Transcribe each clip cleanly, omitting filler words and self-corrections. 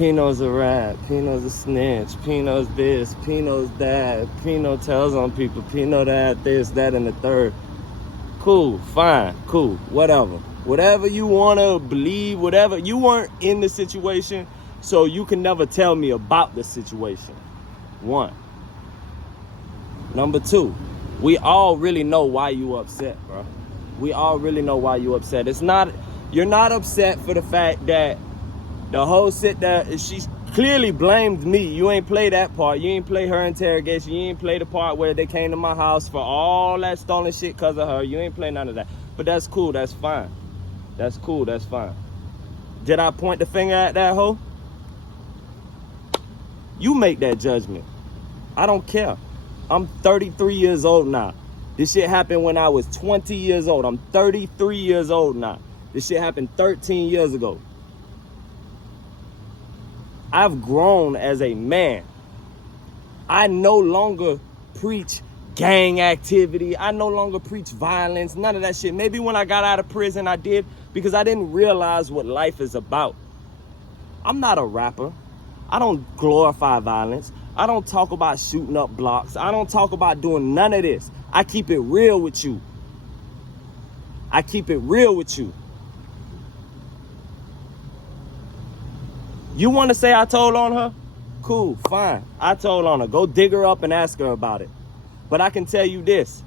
Pno's a rat, Pno's a snitch, Pno's this, Pno's that, Pno tells on people, Pno that, this, that, and the third. Cool, fine, cool, whatever. Whatever you want to believe, whatever. You weren't in the situation, so you can never tell me about the situation. One. Number two, we all really know why you upset, bro. We all really know why you upset. You're not upset for the fact that the whole sit there, she clearly blamed me. You ain't play that part. You ain't play her interrogation. You ain't play the part where they came to my house for all that stolen shit because of her. You ain't play none of that. But that's cool. That's fine. That's cool. That's fine. Did I point the finger at that hoe? You make that judgment. I don't care. I'm 33 years old now. This shit happened when I was 20 years old. I'm 33 years old now. This shit happened 13 years ago. I've grown as a man. I no longer preach gang activity. I no longer preach violence, none of that shit. Maybe when I got out of prison, I did, because I didn't realize what life is about. I'm not a rapper. I don't glorify violence. I don't talk about shooting up blocks. I don't talk about doing none of this. I keep it real with you. I keep it real with you. You want to say I told on her? Cool, fine. I told on her. Go dig her up and ask her about it. But I can tell you this.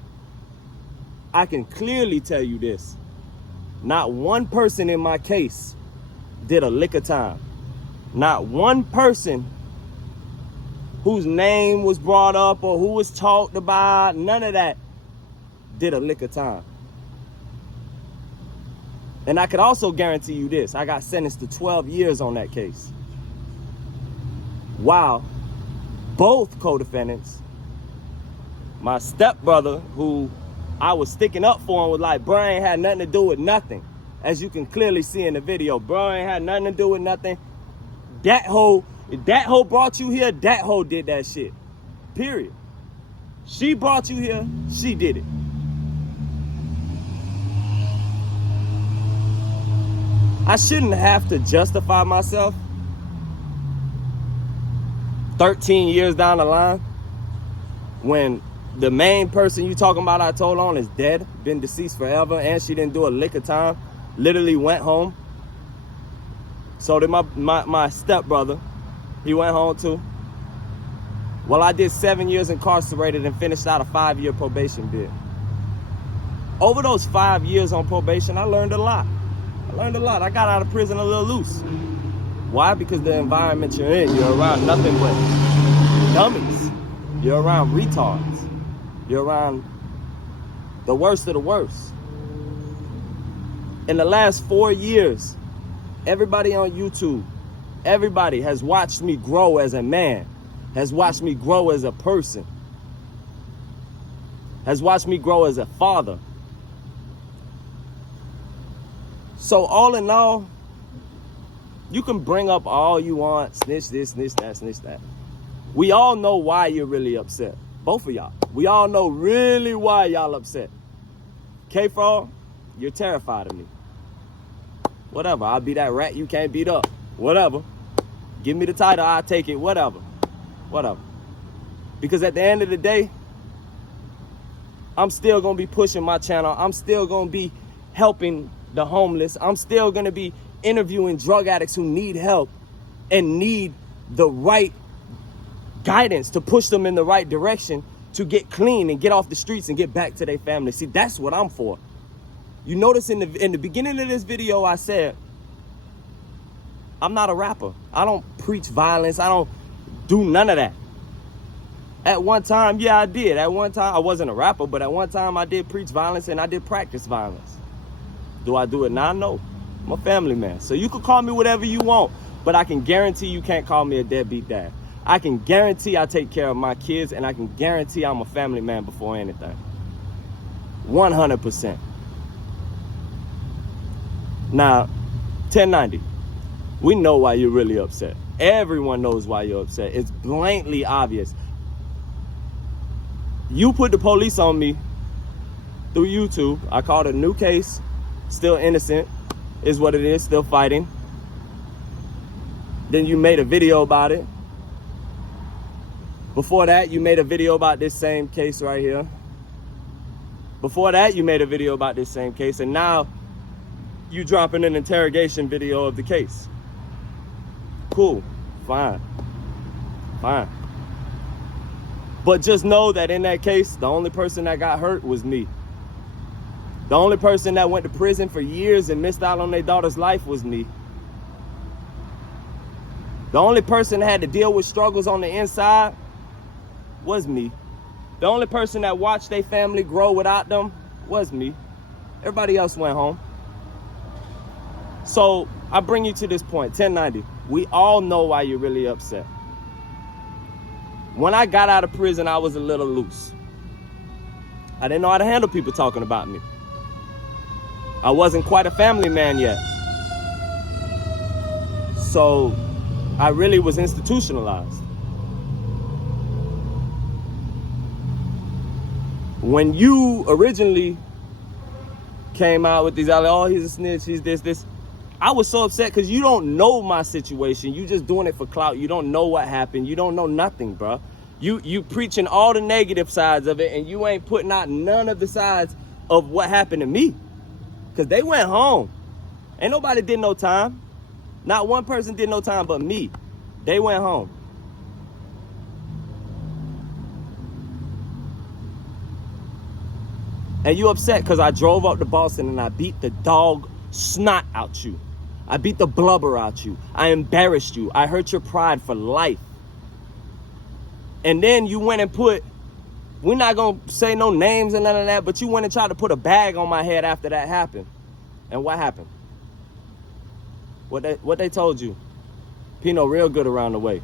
I can clearly tell you this. Not one person in my case did a lick of time. Not one person whose name was brought up or who was talked about, none of that did a lick of time. And I could also guarantee you this. I got sentenced to 12 years on that case. Wow. Both co-defendants, my stepbrother, who I was sticking up for him, was like, bro, ain't had nothing to do with nothing. As you can clearly see in the video, bro ain't had nothing to do with nothing. That hoe, if that hoe brought you here, that hoe did that shit. Period. She brought you here, she did it. I shouldn't have to justify myself 13 years down the line when the main person you talking about I told on is dead, been deceased forever, and she didn't do a lick of time, literally went home. So did my stepbrother, he went home too. Well, I did 7 years incarcerated and finished out a 5-year probation bid. Over those 5 years on probation, I learned a lot. I got out of prison a little loose. Why? Because the environment you're in, you're around nothing but dummies. You're around retards. You're around the worst of the worst. In the last 4 years, everybody on YouTube, everybody has watched me grow as a man, has watched me grow as a person, has watched me grow as a father. So all in all, you can bring up all you want, snitch this, snitch that, snitch that. We all know why you're really upset. Both of y'all. We all know really why y'all upset. K-Frog, you're terrified of me. Whatever, I'll be that rat you can't beat up. Whatever. Give me the title, I'll take it, whatever. Whatever. Because at the end of the day, I'm still gonna be pushing my channel. I'm still gonna be helping the homeless. I'm still gonna be interviewing drug addicts who need help and need the right guidance to push them in the right direction to get clean and get off the streets and get back to their family. See, that's what I'm for. You notice in the beginning of this video, I said, I'm not a rapper. I don't preach violence. I don't do none of that. At one time, yeah, I did. At one time, I wasn't a rapper, but at one time I did preach violence and I did practice violence. Do I do it now? No. I'm a family man. So you can call me whatever you want, but I can guarantee you can't call me a deadbeat dad. I can guarantee I take care of my kids, and I can guarantee I'm a family man before anything. 100%. Now, 1090, we know why you're really upset. Everyone knows why you're upset. It's blatantly obvious. You put the police on me through YouTube. I called it a new case. Still innocent is what it is. Still fighting. Then you made a video about it. Before that, you made a video about this same case right here. Before that, you made a video about this same case, and now you dropping an interrogation video of the case. Cool, fine. But just know that in that case, the only person that got hurt was me. The only person that went to prison for years and missed out on their daughter's life was me. The only person that had to deal with struggles on the inside was me. The only person that watched their family grow without them was me. Everybody else went home. So I bring you to this point, 1090. We all know why you're really upset. When I got out of prison, I was a little loose. I didn't know how to handle people talking about me. I wasn't quite a family man yet. So I really was institutionalized. When you originally came out with these, oh, he's a snitch, he's this. I was so upset because you don't know my situation. You just doing it for clout. You don't know what happened. You don't know nothing, bro. You preaching all the negative sides of it, and you ain't putting out none of the sides of what happened to me. Because they went home. Ain't nobody did no time. Not one person did no time but me. They went home. And you upset because I drove up to Boston and I beat the dog snot out you. I beat the blubber out you. I embarrassed you. I hurt your pride for life. And then you went and put, we're not going to say no names and none of that, but you went and tried to put a bag on my head after that happened. And what happened? What they told you? Pno real good around the way.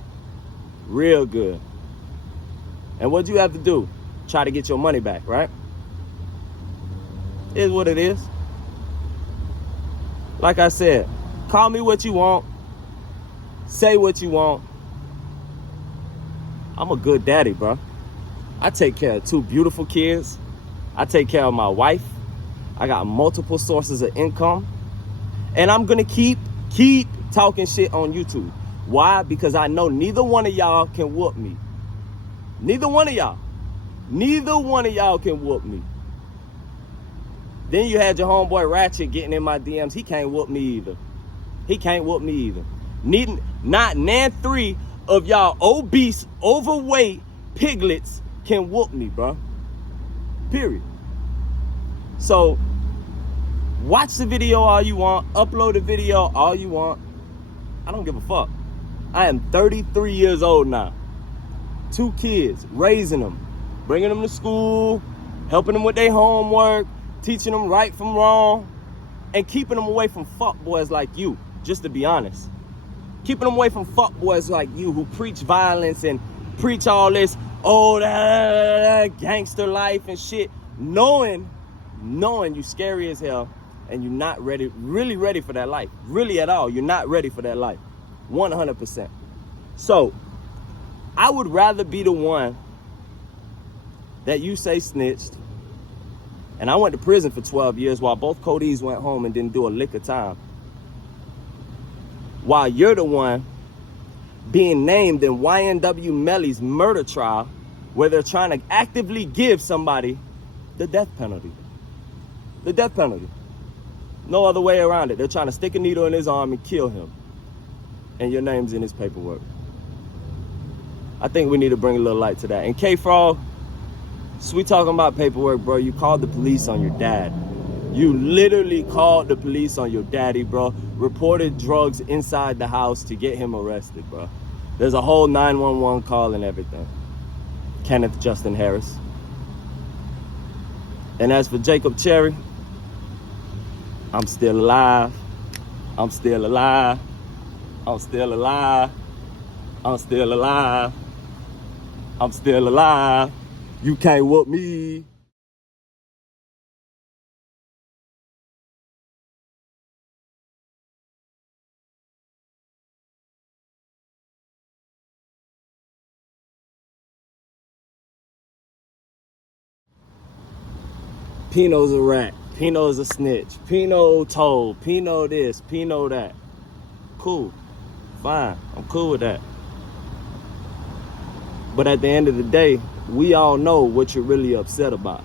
Real good. And what you have to do? Try to get your money back, right? It is what it is. Like I said, call me what you want. Say what you want. I'm a good daddy, bro. I take care of 2 beautiful kids. I take care of my wife. I got multiple sources of income. And I'm gonna keep talking shit on YouTube. Why? Because I know neither one of y'all can whoop me. Neither one of y'all. Neither one of y'all can whoop me. Then you had your homeboy Ratchet getting in my DMs. He can't whoop me either. He can't whoop me either. Not nan 3 of y'all obese, overweight piglets can whoop me, bro. Period. So, watch the video all you want. Upload the video all you want. I don't give a fuck. I am 33 years old now. 2 kids, raising them, bringing them to school, helping them with their homework, teaching them right from wrong, and keeping them away from fuckboys like you, just to be honest. Keeping them away from fuckboys like you who preach violence and preach all this, gangster life and shit, knowing you scary as hell and you're not really ready for that life. Really at all, you're not ready for that life. 100%. So, I would rather be the one that you say snitched, and I went to prison for 12 years while both Cody's went home and didn't do a lick of time, while you're the one being named in YNW Melly's murder trial where they're trying to actively give somebody the death penalty. The death penalty. No other way around it. They're trying to stick a needle in his arm and kill him. And your name's in his paperwork. I think we need to bring a little light to that. And K-Frog, so we talking about paperwork, bro. You called the police on your dad. You literally called the police on your daddy, bro. Reported drugs inside the house to get him arrested, bro. There's a whole 911 call and everything. Kenneth Justin Harris. And as for Jacob Cherry, I'm still alive. I'm still alive. I'm still alive. I'm still alive. I'm still alive. You can't whoop me. Pno's a rat. Pno's a snitch. Pno told. Pno this. Pno that. Cool. Fine, I'm cool with that. But at the end of the day, we all know what you're really upset about.